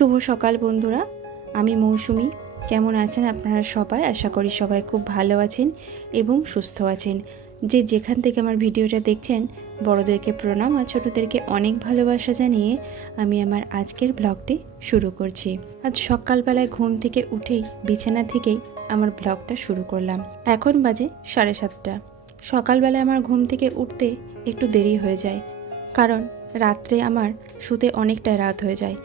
শুভ সকাল বন্ধুরা, আমি মৌসুমি। কেমন আছেন আপনারা সবাই? আশা করি সবাই খুব ভালো আছেন এবং সুস্থ আছেন। যে যেখান থেকে আমার ভিডিওটা দেখছেন, বড়দেরকে প্রণাম আর ছোটদেরকে অনেক ভালোবাসা জানিয়ে আমি আমার আজকের ব্লগটি শুরু করছি। আজ সকালবেলায় ঘুম থেকে উঠেই বিছানা থেকেই আমার ব্লগটা শুরু করলাম। এখন বাজে 7:30। সকালবেলায় আমার ঘুম থেকে উঠতে একটু দেরি হয়ে যায়, কারণ রাত্রে আমার শুতে অনেকটা রাত হয়ে যায়।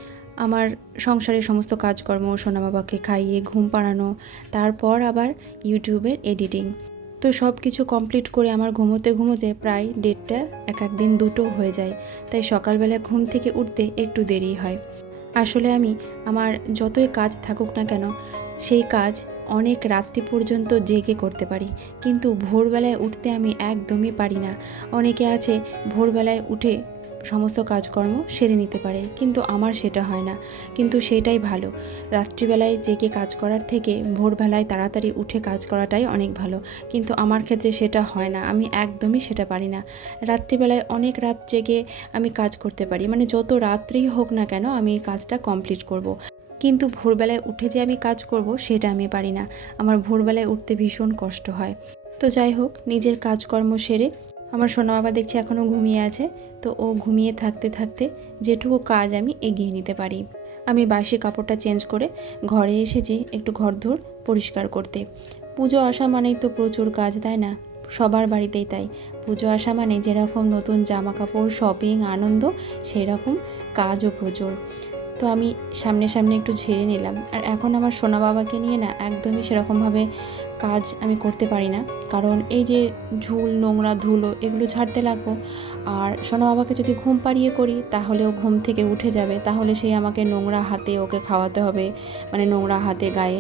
আমার সংসারের সমস্ত কাজকর্ম, সোনা বাবাকে খাইয়ে ঘুম পাড়ানো, তারপর আবার ইউটিউবের এডিটিং, তো সব কিছু কমপ্লিট করে আমার ঘুমোতে ঘুমোতে প্রায় 1:30, এক দিন 2টো হয়ে যায়। তাই সকালবেলা ঘুম থেকে উঠতে একটু দেরি হয়। আসলে আমি আমার যতই কাজ থাকুক না কেন, সেই কাজ অনেক রাত্রি পর্যন্ত জেগে করতে পারি, কিন্তু ভোরবেলায় উঠতে আমি একদমই পারি না। অনেকে আছে ভোরবেলায় উঠে সমস্ত কাজকর্ম সেরে নিতে পারে, কিন্তু আমার সেটা হয় না। কিন্তু সেটাই ভালো, রাত্রিবেলায় জেগে কাজ করার থেকে ভোরবেলায় তাড়াতাড়ি উঠে কাজ করাটাই অনেক ভালো। কিন্তু আমার ক্ষেত্রে সেটা হয় না, আমি একদমই সেটা পারি না। রাত্রিবেলায় অনেক রাত জেগে আমি কাজ করতে পারি, মানে যত রাত্রিই হোক না কেন আমি এই কাজটা কমপ্লিট করব। কিন্তু ভোরবেলায় উঠে যে আমি কাজ করব সেটা আমি পারি না। আমার ভোরবেলায় উঠতে ভীষণ কষ্ট হয়। তো যাই হোক, নিজের কাজকর্ম সেরে, আমার সোনা বাবা দেখছি এখনও ঘুমিয়ে আছে, তো ও ঘুমিয়ে থাকতে থাকতে যেটুকু কাজ আমি এগিয়ে নিতে পারি। আমি বাসি কাপড়টা চেঞ্জ করে ঘরে এসেছি একটু ঘরদোর পরিষ্কার করতে। পুজো আসা মানেই তো প্রচুর কাজ, তাই না? সবার বাড়িতেই তাই। পুজো আসা মানে যেরকম নতুন জামা কাপড়, শপিং, আনন্দ, সেই রকম কাজও প্রচুর। তো আমি সামনে সামনে একটু ঝেড়ে নিলাম। আর এখন আমার সোনা বাবাকে নিয়ে না একদমই সেরকমভাবে কাজ আমি করতে পারি না, কারণ এই যে ঝুল, নোংরা, ধুলো এগুলো ঝাড়তে লাগবো। আর সোনা বাবাকে যদি ঘুম পাড়িয়ে করি তাহলে ও ঘুম থেকে উঠে যাবে, তাহলে সেই আমাকে নোংরা হাতে ওকে খাওয়াতে হবে, মানে নোংরা হাতে গায়ে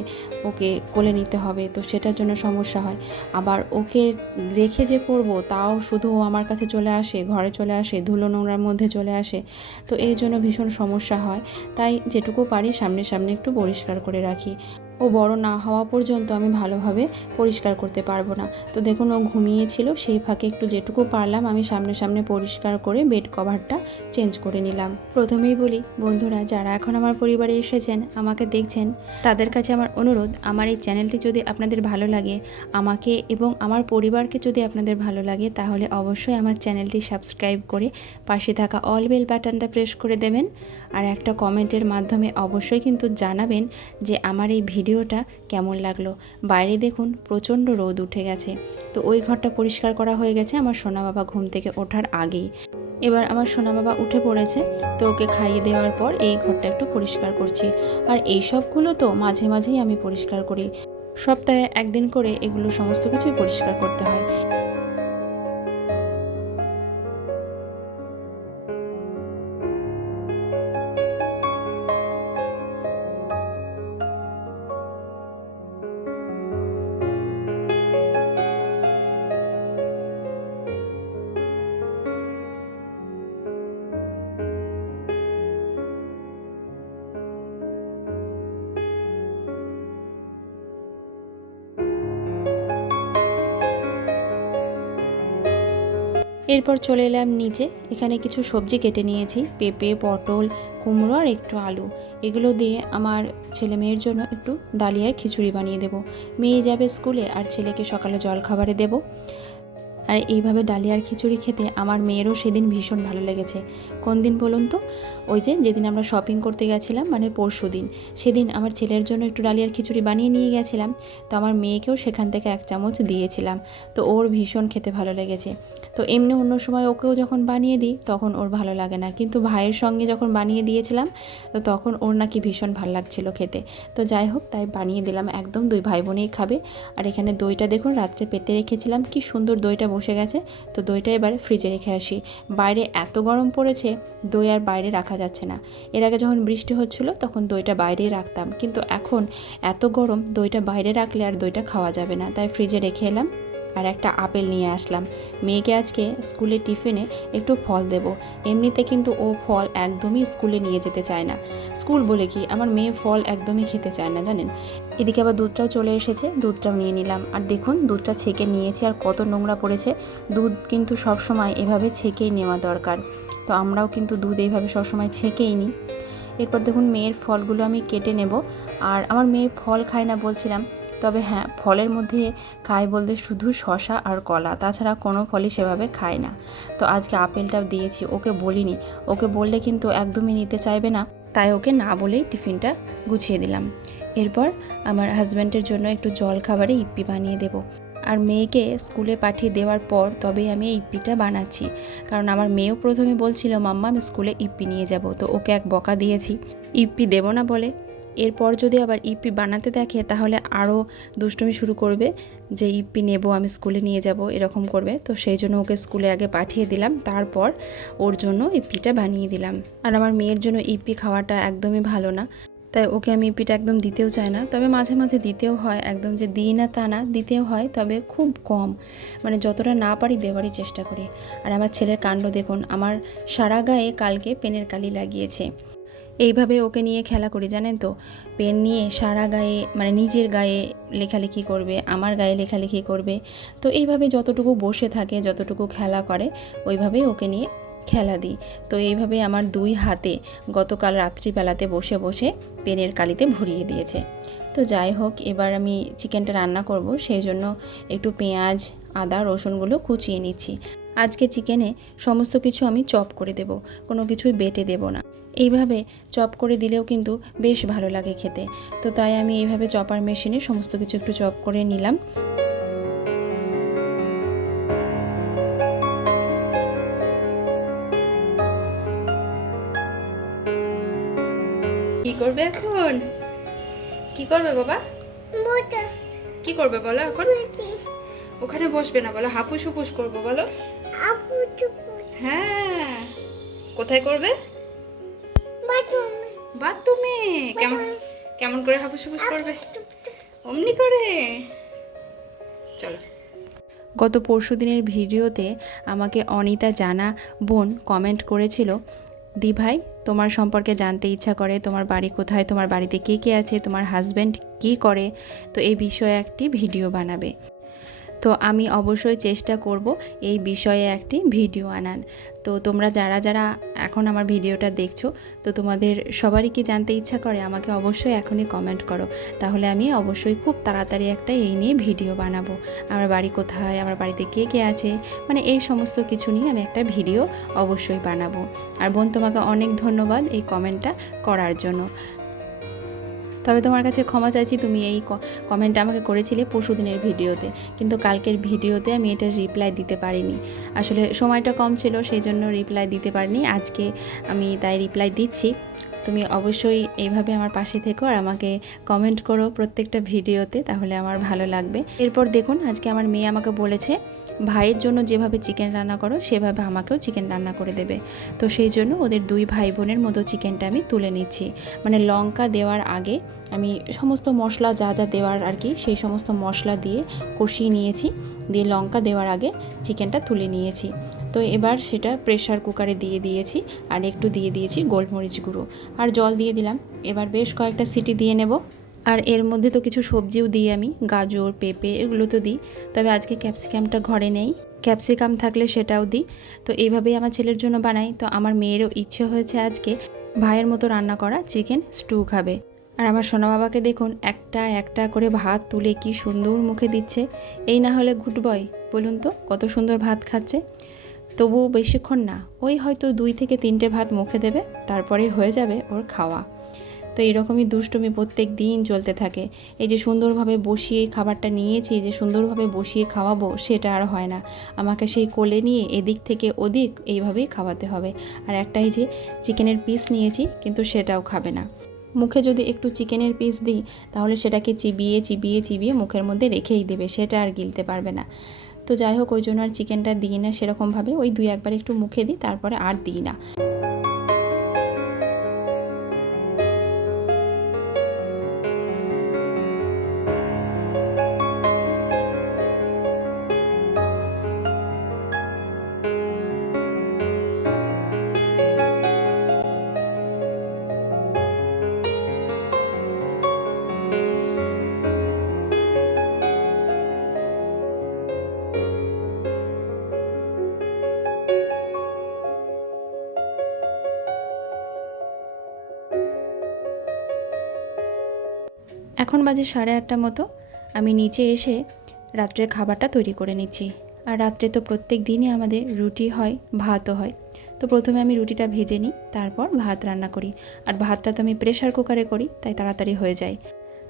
ওকে কোলে নিতে হবে, তো সেটার জন্য সমস্যা হয়। আবার ওকে রেখে যে পড়বো তাও শুধু ও আমার কাছে চলে আসে, ঘরে চলে আসে, ধুলো নোংরার মধ্যে চলে আসে, তো এই জন্য ভীষণ সমস্যা হয়। তাই যেটুকু পারি সামনে সামনে একটু পরিষ্কার করে রাখি। ও বড় না হওয়া পর্যন্ত আমি ভালোভাবে পরিষ্কার করতে পারবো না। তো দেখুন, ও ঘুমিয়েছিল, সেই ফাঁকে একটু যেটুকু পারলাম আমি সামনে সামনে পরিষ্কার করে বেড কভারটা চেঞ্জ করে নিলাম। প্রথমেই বলি বন্ধুরা, যারা এখন আমার পরিবারে এসেছেন, আমাকে দেখছেন, তাদের কাছে আমার অনুরোধ, আমার এই চ্যানেলটি যদি আপনাদের ভালো লাগে, আমাকে এবং আমার পরিবারকে যদি আপনাদের ভালো লাগে, তাহলে অবশ্যই আমার চ্যানেলটি সাবস্ক্রাইব করে পাশে থাকা অল বেল বাটনটা প্রেস করে দেবেন। আর একটা কমেন্টের মাধ্যমে অবশ্যই কিন্তু জানাবেন যে আমার এই ভিডিওটা কেমন লাগলো। বাইরে দেখুন প্রচণ্ড রোদ উঠে গেছে। তো ওই ঘরটা পরিষ্কার করা হয়ে গেছে আমার সোনা বাবা ঘুম থেকে ওঠার আগেই। এবার আমার সোনা বাবা উঠে পড়েছে, তো ওকে খাইয়ে দেওয়ার পর এই ঘরটা একটু পরিষ্কার করছি। আর এই সবগুলো তো মাঝে মাঝেই আমি পরিষ্কার করি, সপ্তাহে একদিন করে এগুলো সমস্ত কিছুই পরিষ্কার করতে হয়। এরপর চলে এলাম নিচে। এখানে কিছু সবজি কেটে নিয়েছি, পেঁপে, পটল, কুমড়ো আর একটু আলু। এগুলো দিয়ে আমার ছেলে মেয়ের জন্য একটু ডালিয়ার খিচুড়ি বানিয়ে দেব। মেয়ে যাবে স্কুলে আর ছেলেকে সকালে জলখাবারে দেব। আর এইভাবে ডালিয়ার খিচুড়ি খেতে আমার মেয়েরও সেদিন ভীষণ ভালো লেগেছে। কোন দিন বলুন তো? ওই যে যেদিন আমরা শপিং করতে গেছিলাম, মানে পরশু দিন, সেদিন আমার ছেলের জন্য একটু ডালিয়ার খিচুড়ি বানিয়ে নিয়ে গেছিলাম, তো আমার মেয়েকেও সেখান থেকে 1 চামচ দিয়েছিলাম। তো ওর ভীষণ খেতে ভালো লেগেছে। তো এমনি অন্য সময় ওকেও যখন বানিয়ে দিই তখন ওর ভালো লাগে না, কিন্তু ভাইয়ের সঙ্গে যখন বানিয়ে দিয়েছিলাম তো তখন ওর নাকি ভীষণ ভালো লাগছিল খেতে। তো যাই হোক, তাই বানিয়ে দিলাম, একদম 2 ভাই বোনেই খাবে। আর এখানে দইটা দেখুন রাত্রে পেতে রেখেছিলাম, কি সুন্দর দইটা বসে গেছে। তো দইটা এবারে ফ্রিজে রেখে আসি। বাইরে এত গরম পড়েছে, দই আর বাইরে রাখা যাচ্ছে না। এর আগে যখন বৃষ্টি হচ্ছিল তখন দইটা বাইরেই রাখতাম, কিন্তু এখন এত গরম, দইটা বাইরে রাখলে আর দইটা খাওয়া যাবে না, তাই ফ্রিজে রেখে এলাম। আর একটা আপেল নিয়ে আসলাম। মেয়েকে আজকে স্কুলে টিফিনে একটু ফল দেব। এমনিতে কিন্তু ও ফল একদমই স্কুলে নিয়ে যেতে চায় না। স্কুল বলে কি, আমার মেয়ে ফল একদমই খেতে চায় না, জানেন। এদিকে আবার দুধটাও চলে এসেছে, দুধটাও নিয়ে নিলাম। আর দেখুন দুধটা ছেঁকে নিয়েছি, আর কত নোংরা পড়েছে। দুধ কিন্তু সবসময় এভাবে ছেঁকেই নেওয়া দরকার। তো আমরাও কিন্তু দুধ এইভাবে সবসময় ছেঁকেই নিই। এরপর দেখুন মেয়ের ফলগুলো আমি কেটে নেব। আর আমার মেয়ে ফল খায় না বলছিলাম, তবে হ্যাঁ ফলের মধ্যে খায় বলতে শুধু শশা আর কলা, তাছাড়া কোনো ফলই সেভাবে খায় না। তো আজকে আপেলটাও দিয়েছি, ওকে বলিনি, ওকে বললে কিন্তু একদমই নিতে চাইবে না, তাই ওকে না বলেই টিফিনটা গুছিয়ে দিলাম। এরপর আমার হাজব্যান্ডের জন্য একটু জল খাবারে ইপ্পি বানিয়ে দেব। আর মেয়েকে স্কুলে পাঠিয়ে দেওয়ার পর তবেই আমি এই ইপ্পিটা বানাচ্ছি, কারণ আমার মেয়েও প্রথমে বলছিল মাম্মা আমি স্কুলে ইপ্পি নিয়ে যাব, তো ওকে এক বকা দিয়েছি ইপ্পি দেবো না বলে। এরপর যদি আবার ইপ্পি বানাতে দেখে তাহলে আরও দুষ্টুমি শুরু করবে যে ইপ্পি নেব আমি স্কুলে নিয়ে যাব, এরকম করবে। তো সেই জন্য ওকে স্কুলে আগে পাঠিয়ে দিলাম, তারপর ওর জন্য ইপ্পিটা বানিয়ে দিলাম। আর আমার মেয়ের জন্য ইপ্পি খাওয়াটা একদমই ভালো না, তাই ওকে আমি ইপ্পিটা একদম দিতেও চাই না। তবে মাঝে মাঝে দিতেও হয়, একদম যে দিই না তা না, দিতেও হয়, তবে খুব কম, মানে যতটা না পারি দেওয়ারই চেষ্টা করি। আর আমার ছেলের কাণ্ড দেখুন, আমার সারা গায়ে কালকে পেনের কালি লাগিয়েছে। এইভাবে ওকে নিয়ে খেলা করি জানেন তো, পেন নিয়ে সারা গায়ে, মানে নিজের গায়ে লেখালেখি করবে, আমার গায়ে লেখালেখি করবে। তো এইভাবে যতটুকু বসে থাকে, যতটুকু খেলা করে, ওইভাবেই ওকে নিয়ে খেলা দিই। তো এইভাবে আমার দুই হাতে গতকাল রাত্রিবেলাতে বসে বসে পেনের কালিতে ভরিয়ে দিয়েছে। তো যাই হোক, এবার আমি চিকেনটা রান্না করব, সেই জন্য একটু পেঁয়াজ, আদা, রসুনগুলো কুচিয়ে নিচ্ছি। আজকে চিকেনে সমস্ত কিছু আমি চপ করে দেব, কোনো কিছুই বেটে দেব না। এইভাবে চপ করে দিলেও কিন্তু বেশ ভালো লাগে খেতে। তো তাই আমি এইভাবে চপার মেশিনে সমস্ত কিছু একটু চপ করে নিলাম। কি করবে এখন? কি করবে বাবা? কি করবে বলো এখন? ওখানে বসবে না বলো, হাপুস হুপুস করবো বলো। হ্যাঁ, কোথায় করবে? বাথরুমে। কেমন কেমন করে হাপুস হুপুস করবে? অমনি করে। চলো। গত পরশুদিনের ভিডিওতে আমাকে অনিতা জানা বোন কমেন্ট করেছিল, দি ভাই তোমার সম্পর্কে জানতে ইচ্ছা করে, তোমার বাড়ি কোথায়, তোমার বাড়িতে কে কে আছে, তোমার হাজব্যান্ড কী করে, তো এই বিষয়ে একটি ভিডিও বানাবে। তো আমি অবশ্যই চেষ্টা করব এই বিষয়ে একটি ভিডিও আনার। তো তোমরা যারা যারা এখন আমার ভিডিওটা দেখছো, তো তোমাদের সবারই কি জানতে ইচ্ছা করে আমাকে অবশ্যই এখনই কমেন্ট করো, তাহলে আমি অবশ্যই খুব তাড়াতাড়ি একটা এই নিয়ে ভিডিও বানাবো। আমার বাড়ি কোথায়, আমার বাড়িতে কে কে আছে, মানে এই সমস্ত কিছু নিয়ে আমি একটা ভিডিও অবশ্যই বানাবো। আর বোন তোমাকে অনেক ধন্যবাদ এই কমেন্টটা করার জন্য। তবে তোমার কাছে ক্ষমা চাইছি, তুমি এই কমেন্টটা আমাকে করেছিলে পরশুদিনের ভিডিওতে, কিন্তু কালকের ভিডিওতে আমি এটা রিপ্লাই দিতে পারিনি। আসলে সময়টা কম ছিল, সেই জন্য রিপ্লাই দিতে পারিনি। আজকে আমি তাই রিপ্লাই দিচ্ছি। তুমি অবশ্যই এইভাবে আমার পাশে থেকো আর আমাকে কমেন্ট করো প্রত্যেকটা ভিডিওতে, তাহলে আমার ভালো লাগবে। এরপর দেখুন, আজকে আমার মেয়ে আমাকে বলেছে ভাইয়ের জন্য যেভাবে চিকেন রান্না করো সেভাবে আমাকেও চিকেন রান্না করে দেবে। তো সেই জন্য ওদের দুই ভাই বোনের মতো চিকেনটা আমি তুলে নিচ্ছি। মানে লঙ্কা দেওয়ার আগে আমি সমস্ত মশলা যা যা দেওয়ার আর কি, সেই সমস্ত মশলা দিয়ে কষিয়ে নিয়েছি, দিয়ে লঙ্কা দেওয়ার আগে চিকেনটা তুলে নিয়েছি। তো এবার সেটা প্রেসার কুকারে দিয়ে দিয়েছি, আর একটু দিয়ে দিয়েছি গোলমরিচ গুঁড়ো, আর জল দিয়ে দিলাম। এবার বেশ কয়েকটা সিটি দিয়ে নেব। আর এর মধ্যে তো কিছু সবজিও দিই আমি, গাজর, পেঁপে, এগুলো তো দিই, তবে আজকে ক্যাপসিকামটা ঘরে নেই, ক্যাপসিকাম থাকলে সেটাও দিই। তো এইভাবেই আমার ছেলের জন্য বানাই। তো আমার মেয়েরও ইচ্ছে হয়েছে আজকে ভাইয়ের মতো রান্না করা চিকেন স্টু খাবে। আর আমার সোনা বাবাকে দেখুন, একটা একটা করে ভাত তুলে কি সুন্দর মুখে দিচ্ছে। এই না হলে গুড বয় বলুন তো, কত সুন্দর ভাত খাচ্ছে। তবুও বেশিক্ষণ না, ওই হয়তো 2 থেকে 3টে ভাত মুখে দেবে, তারপরে হয়ে যাবে ওর খাওয়া। তো এরকমই দুষ্টুমি প্রত্যেক দিন চলতে থাকে। এই যে সুন্দরভাবে বসিয়ে খাবারটা নিয়েছি, যে সুন্দরভাবে বসিয়ে খাওয়াবো, সেটা আর হয় না। আমাকে সেই কোলে নিয়ে এদিক থেকে ওদিক এইভাবেই খাওয়াতে হবে। আর একটাই যে চিকেনের পিস নিয়েছি, কিন্তু সেটাও খাবে না। মুখে যদি একটু চিকেনের পিস দিই, তাহলে সেটাকে চিবিয়ে চিবিয়ে চিবিয়ে মুখের মধ্যে রেখেই দেবে, সেটা আর গিলতে পারবে না। তো যাই হোক, ওই জন্য আর চিকেনটা দিই না সেরকমভাবে, ওই 2-1বার একটু মুখে দিই, তারপরে আর দিই না। এখন বাজে 8:30 মতো। আমি নিচে এসে রাত্রের খাবারটা তৈরি করে নিচ্ছি। আর রাত্রে তো প্রত্যেক দিনই আমাদের রুটি হয়, ভাতও হয়। তো প্রথমে আমি রুটিটা ভেজে নিই, তারপর ভাত রান্না করি। আর ভাতটা তো আমি প্রেশার কুকারে করি, তাই তাড়াতাড়ি হয়ে যায়।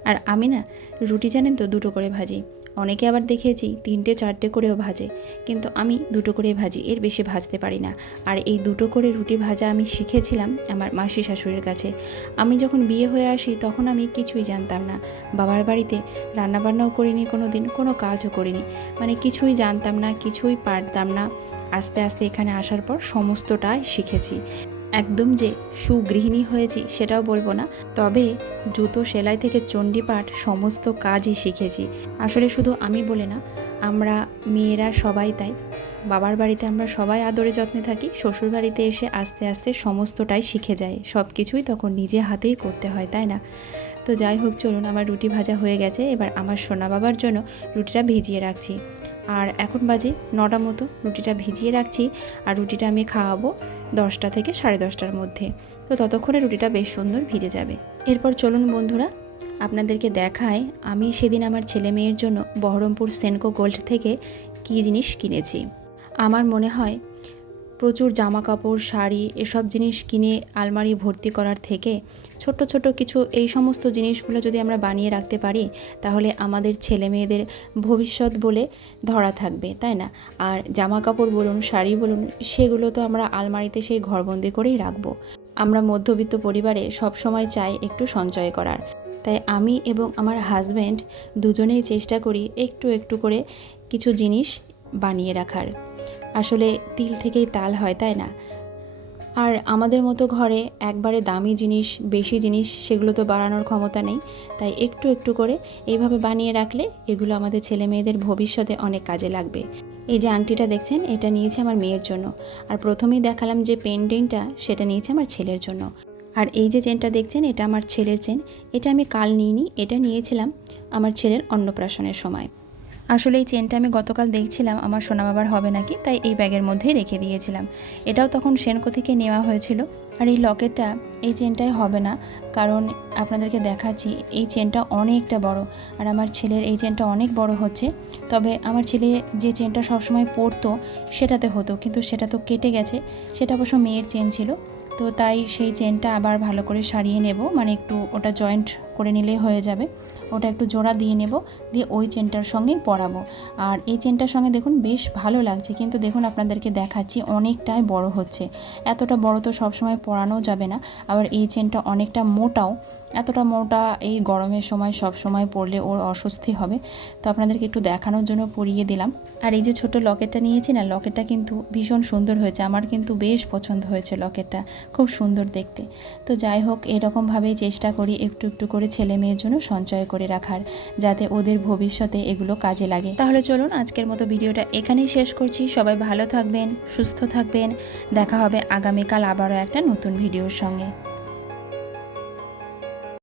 আর আমি না রুটি জানেন তো 2টো করে ভাজি। অনেকে আবার দেখেছি 3টে 4টে করেও ভাজে, কিন্তু আমি 2টো করে ভাজি, এর বেশি ভাজতে পারি না। আর এই 2টো করে রুটি ভাজা আমি শিখেছিলাম আমার মাসি শাশুড়ির কাছে। আমি যখন বিয়ে হয়ে আসি তখন আমি কিছুই জানতাম না। বাবার বাড়িতে রান্নাবান্নাও করিনি, কোনো দিন কোনো কাজও করিনি, মানে কিছুই জানতাম না, কিছুই পারতাম না। আস্তে আস্তে এখানে আসার পর সমস্তটাই শিখেছি। একদম যে সুগৃহিণী হয়েছি সেটাও বলবো না, তবে জুতো সেলাই থেকে চণ্ডীপাঠ সমস্ত কাজই শিখেছি। আসলে শুধু আমি বলে না, আমরা মেয়েরা সবাই তাই। বাবার বাড়িতে আমরা সবাই আদরে যত্নে থাকি, শ্বশুর বাড়িতে এসে আস্তে আস্তে সমস্তটাই শিখে যায়। সব কিছুই তখন নিজে হাতেই করতে হয়, তাই না? তো যাই হোক, চলুন, আমার রুটি ভাজা হয়ে গেছে। এবার আমার সোনা বাবার জন্য রুটিটা ভিজিয়ে রাখছি। আর এখন বাজে 9টা মতো। রুটিটা ভিজিয়ে রাখছি, আর রুটিটা আমি খাওয়াবো 10টা থেকে 10:30টার মধ্যে। তো ততক্ষণে রুটিটা বেশ সুন্দর ভিজে যাবে। এরপর চলুন বন্ধুরা, আপনাদেরকে দেখাই আমি সেদিন আমার ছেলে মেয়ের জন্য বহরমপুর সেনকো গোল্ড থেকে কী জিনিস কিনেছি। আমার মনে হয় প্রচুর জামা কাপড়, শাড়ি এসব জিনিস কিনে আলমারি ভর্তি করার থেকে ছোট ছোট কিছু এই সমস্ত জিনিসগুলো যদি আমরা বানিয়ে রাখতে পারি, তাহলে আমাদের ছেলে মেয়েদের ভবিষ্যৎ বলে ধরা থাকবে, তাই না? আর জামা কাপড় বলুন, শাড়ি বলুন, সেগুলো তো আমরা আলমারিতে সেই ঘরবন্দি করেই রাখবো। আমরা মধ্যবিত্ত পরিবারে সবসময় চাই একটু সঞ্চয় করার, তাই আমি এবং আমার হাজব্যান্ড দুজনেই চেষ্টা করি একটু একটু করে কিছু জিনিস বানিয়ে রাখার। আসলে তিল থেকেই তাল হয়, তাই না? আর আমাদের মতো ঘরে একবারে দামি জিনিস, বেশি জিনিস সেগুলো তো বাড়ানোর ক্ষমতা নেই, তাই একটু একটু করে এইভাবে বানিয়ে রাখলে এগুলো আমাদের ছেলে মেয়েদের ভবিষ্যতে অনেক কাজে লাগবে। এই যে আংটিটা দেখছেন, এটা নিয়েছি আমার মেয়ের জন্য। আর প্রথমেই দেখালাম যে পেন্ডেন্টটা, সেটা নিয়েছি আমার ছেলের জন্য। আর এই যে চেনটা দেখছেন, এটা আমার ছেলের চেন। এটা আমি কাল নিইনি, এটা নিয়েছিলাম আমার ছেলের অন্নপ্রাশনের সময়। আসলে এই চেনটা আমি গতকাল দেখছিলাম আমার সোনা বাবার হবে নাকি, তাই এই ব্যাগের মধ্যেই রেখে দিয়েছিলাম। এটাও তখন সেনকো থেকে নেওয়া হয়েছিল। আর এই লকেটটা, এই চেনটাই হবে না, কারণ আপনাদেরকে দেখাচ্ছি এই চেনটা অনেকটা বড়, আর আমার ছেলের এই চেনটা অনেক বড় হচ্ছে। তবে আমার ছেলে যে চেনটা সবসময় পরতো সেটাতে হতো, কিন্তু সেটা তো কেটে গেছে। সেটা অবশ্য মেয়ের চেন ছিল, তো তাই সেই চেনটা আবার ভালো করে সারিয়ে নেব, মানে একটু ওটা জয়েন্ট করে নিলেই হয়ে যাবে। ওটা একটু জোড়া দিয়ে নেব, দিয়ে ওই চেনটার সঙ্গেই পরাবো। আর এই চেনটার সঙ্গে দেখুন বেশ ভালো লাগছে, কিন্তু দেখুন আপনাদেরকে দেখাচ্ছি অনেকটাই বড় হচ্ছে। এতটা বড় তো সবসময় পরানো যাবে না। আবার এই চেনটা অনেকটা মোটাও, এতটা মোটা এই গরমের সময় সব সময় পরলে ওর অস্বস্তি হবে। তো আপনাদেরকে একটু দেখানোর জন্য পরিয়ে দিলাম। আর এই যে ছোট লকেটটা নিয়েছি না, লকেটটা কিন্তু ভীষণ সুন্দর হয়েছে, আমার কিন্তু বেশ পছন্দ হয়েছে লকেটটা, খুব সুন্দর দেখতে। তো যাই হোক, এরকমভাবেই চেষ্টা করি একটু একটু করে ছেলে মেয়ের জন্য সঞ্চয় করে রাখার, যাতে ওদের ভবিষ্যতে এগুলো কাজে লাগে। তাহলে চলুন আজকের মতো ভিডিওটা এখানেই শেষ করছি। সবাই ভালো থাকবেন, সুস্থ থাকবেন। দেখা হবে আগামীকাল আবারও একটা নতুন ভিডিওর সঙ্গে।